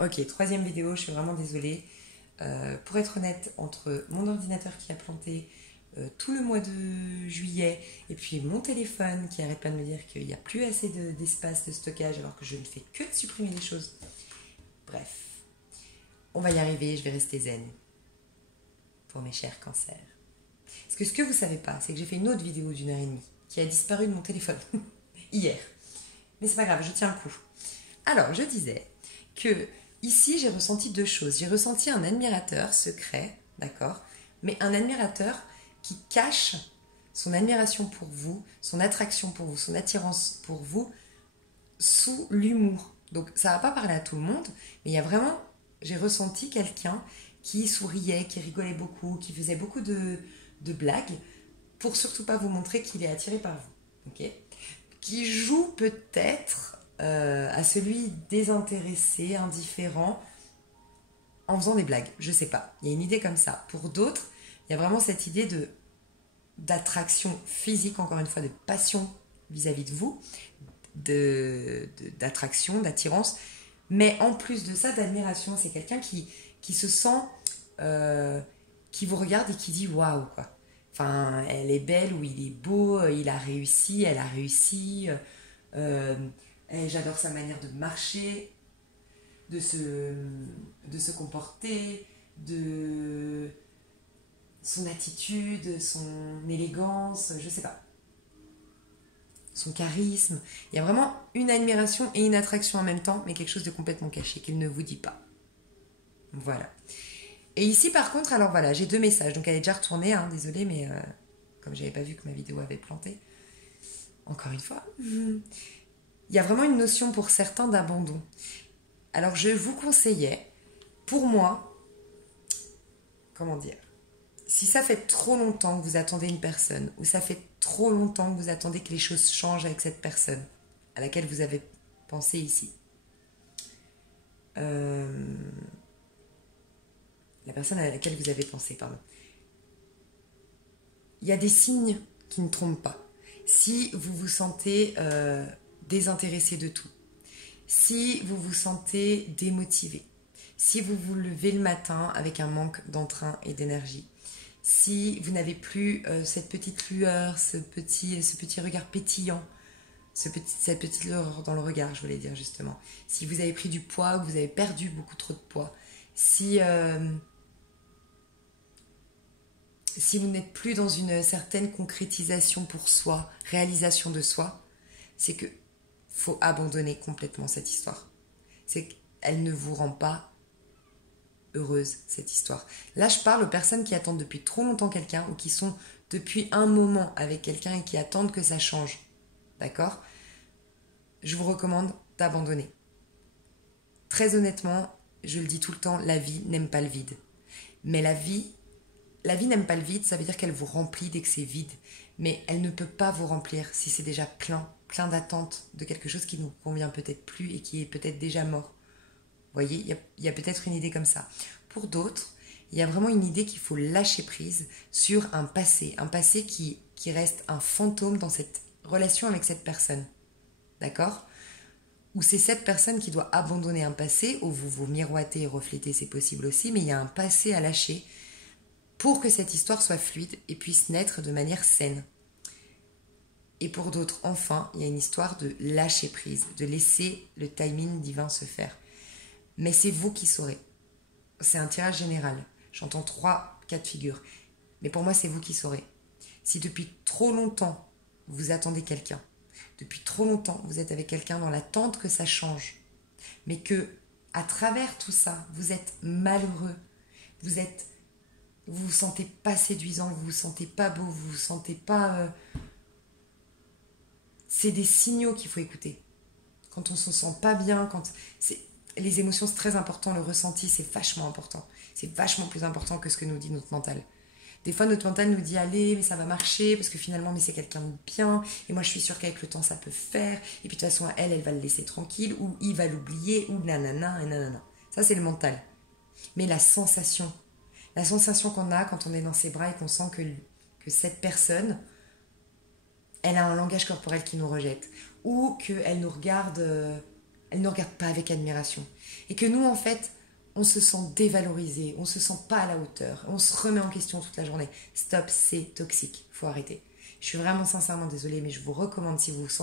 Ok, troisième vidéo, je suis vraiment désolée. Pour être honnête, entre mon ordinateur qui a planté tout le mois de juillet et puis mon téléphone qui arrête pas de me dire qu'il n'y a plus assez d'espace de stockage alors que je ne fais que de supprimer les choses. Bref, on va y arriver, je vais rester zen pour mes chers cancers. Parce que ce que vous savez pas, c'est que j'ai fait une autre vidéo d'1 heure et demie qui a disparu de mon téléphone hier. Mais c'est pas grave, je tiens le coup. Alors, je disais que ici, j'ai ressenti deux choses. J'ai ressenti un admirateur secret, d'accord, mais un admirateur qui cache son admiration pour vous, son attraction pour vous, son attirance pour vous sous l'humour. Donc, ça va pas parler à tout le monde, mais il y a vraiment, j'ai ressenti quelqu'un qui souriait, qui rigolait beaucoup, qui faisait beaucoup de blagues pour surtout pas vous montrer qu'il est attiré par vous, ok, qui joue peut-être à celui désintéressé, indifférent, en faisant des blagues. Je sais pas. Il y a une idée comme ça. Pour d'autres, il y a vraiment cette idée d'attraction physique, encore une fois, de passion vis-à-vis de vous, d'attraction, d'attirance. Mais en plus de ça, d'admiration. C'est quelqu'un qui se sent... qui vous regarde et qui dit waouh, quoi. Enfin, elle est belle ou il est beau, il a réussi, elle a réussi. J'adore sa manière de marcher, de se comporter, de son attitude, son élégance, je sais pas, son charisme. Il y a vraiment une admiration et une attraction en même temps, mais quelque chose de complètement caché qu'il ne vous dit pas. Voilà. Et ici, par contre, alors voilà, j'ai deux messages. Donc elle est déjà retournée, hein, désolée, mais comme j'avais pas vu que ma vidéo avait planté, encore une fois, il y a vraiment une notion pour certains d'abandon. Alors je vous conseillais, pour moi, comment dire, si ça fait trop longtemps que vous attendez une personne, ou ça fait trop longtemps que vous attendez que les choses changent avec cette personne à laquelle vous avez pensé ici, la personne à laquelle vous avez pensé, pardon, il y a des signes qui ne trompent pas. Si vous vous sentez désintéressé de tout, si vous vous sentez démotivé, si vous vous levez le matin avec un manque d'entrain et d'énergie, si vous n'avez plus cette petite lueur, ce petit regard pétillant, cette petite lueur dans le regard, je voulais dire justement, si vous avez pris du poids, que vous avez perdu beaucoup trop de poids, si vous n'êtes plus dans une certaine concrétisation pour soi, réalisation de soi, c'est que faut abandonner complètement cette histoire. C'est qu'elle ne vous rend pas heureuse, cette histoire. Là, je parle aux personnes qui attendent depuis trop longtemps quelqu'un ou qui sont depuis un moment avec quelqu'un et qui attendent que ça change. D'accord ? Je vous recommande d'abandonner. Très honnêtement, je le dis tout le temps, la vie n'aime pas le vide. Mais la vie n'aime pas le vide, ça veut dire qu'elle vous remplit dès que c'est vide. Mais elle ne peut pas vous remplir si c'est déjà plein d'attentes de quelque chose qui ne vous convient peut-être plus et qui est peut-être déjà mort. Vous voyez, il y a peut-être une idée comme ça. Pour d'autres, il y a vraiment une idée qu'il faut lâcher prise sur un passé qui reste un fantôme dans cette relation avec cette personne. D'accord ? Ou c'est cette personne qui doit abandonner un passé, où vous vous miroitez et reflétez, c'est possible aussi, mais il y a un passé à lâcher pour que cette histoire soit fluide et puisse naître de manière saine. Et pour d'autres, enfin, il y a une histoire de lâcher prise, de laisser le timing divin se faire. Mais c'est vous qui saurez. C'est un tirage général. J'entends 3 cas de figure. Mais pour moi, c'est vous qui saurez. Si depuis trop longtemps, vous attendez quelqu'un, depuis trop longtemps, vous êtes avec quelqu'un dans l'attente que ça change, mais que, à travers tout ça, vous êtes malheureux, vous vous sentez pas séduisant, vous vous sentez pas beau, vous vous sentez pas... C'est des signaux qu'il faut écouter. Quand on se sent pas bien, les émotions, c'est très important, le ressenti, c'est vachement important. C'est vachement plus important que ce que nous dit notre mental. Des fois, notre mental nous dit, allez, mais ça va marcher, parce que finalement, mais c'est quelqu'un de bien, et moi, je suis sûre qu'avec le temps, ça peut faire, et puis de toute façon, elle va le laisser tranquille, ou il va l'oublier, ou nanana, et nanana. Ça, c'est le mental. Mais la sensation qu'on a quand on est dans ses bras et qu'on sent que cette personne, elle a un langage corporel qui nous rejette, ou qu'elle nous regarde pas avec admiration. Et que nous, en fait, on se sent dévalorisé, on se sent pas à la hauteur, on se remet en question toute la journée. Stop, c'est toxique, faut arrêter. Je suis vraiment sincèrement désolée, mais je vous recommande, si vous vous sentez